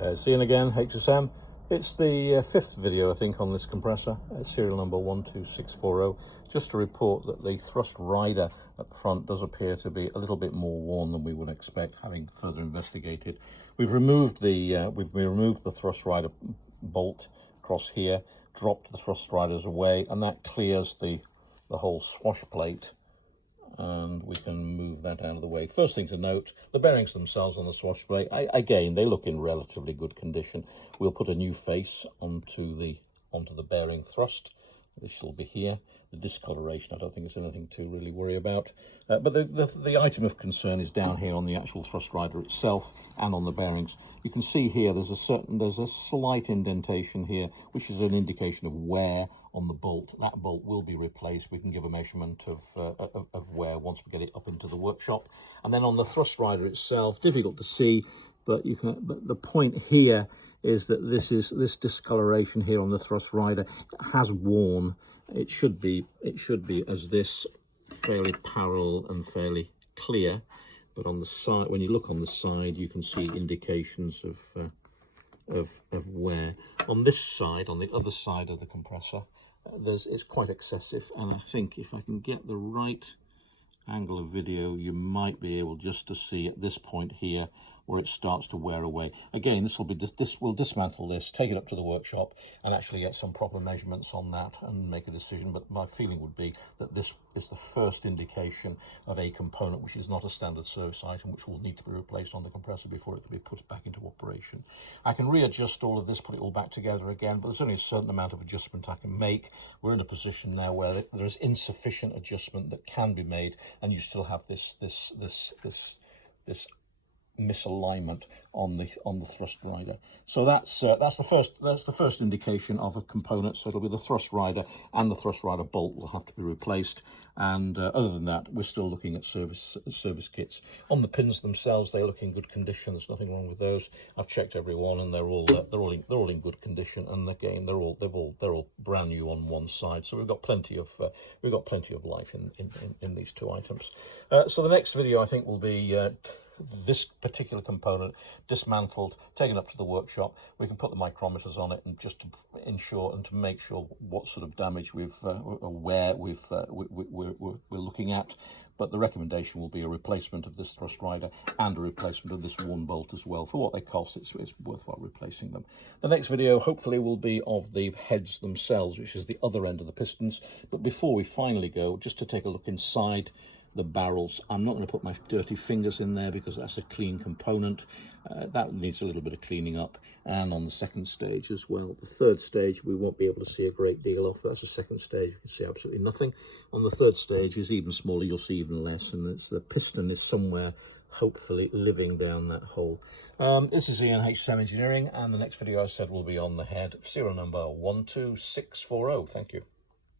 Ian again, HSM. It's the fifth video, I think, on this compressor, serial number 12640. Just to report that the thrust rider at the front does appear to be a little bit more worn than we would expect, having further investigated. We've removed the thrust rider bolt across here, dropped the thrust riders away, and that clears the whole swash plate, and we can move that out of the way. First thing to note, the bearings themselves on the swash plate, again, they look in relatively good condition. We'll put a new face onto the bearing thrust. This will be here. The discoloration, I don't think it's anything to really worry about. But the item of concern is down here on the actual thrust rider itself and on the bearings. You can see here there's a slight indentation here, which is an indication of wear on the bolt. That bolt will be replaced. We can give a measurement of wear once we get it up into the workshop. And then on the thrust rider itself, difficult to see, but the point here is that this discoloration here on the thrust rider has worn. It should be as this, fairly parallel and fairly clear, but on the side, when you look on the side, you can see indications of wear. On this side, on the other side of the compressor, it's quite excessive, and I think if I can get the right angle of video, you might be able just to see at this point here where it starts to wear away. Again, we'll dismantle this, take it up to the workshop, and actually get some proper measurements on that and make a decision. But my feeling would be that this is the first indication of a component which is not a standard service item, which will need to be replaced on the compressor before it can be put back into operation. I can readjust all of this, put it all back together again, but there's only a certain amount of adjustment I can make. We're in a position now where there is insufficient adjustment that can be made, and you still have this misalignment on the thrust rider. So that's the first indication of a component. So it'll be the thrust rider and the thrust rider bolt will have to be replaced. And other than that, we're still looking at service kits. On the pins themselves, they look in good condition. There's nothing wrong with those. I've checked every one, and they're all in good condition. And again, they're all brand new on one side. So we've got plenty of life in these two items. So the next video, I think, will be this particular component dismantled, taken up to the workshop. We can put the micrometers on it, and just to ensure and to make sure what sort of damage we're looking at. But the recommendation will be a replacement of this thrust rider and a replacement of this one bolt as well. For what they cost, it's worthwhile replacing them. The next video hopefully will be of the heads themselves, which is the other end of the pistons. But before we finally go, just to take a look inside the barrels, I'm not going to put my dirty fingers in there because that's a clean component. That needs a little bit of cleaning up, and on the second stage as well. The third stage we won't be able to see a great deal of. That's the second stage, you can see absolutely nothing. On the third stage is even smaller, you'll see even less, and the piston is somewhere hopefully living down that hole. This is Ian, HSM Engineering, and the next video I said will be on the head, serial number 12640. Thank you.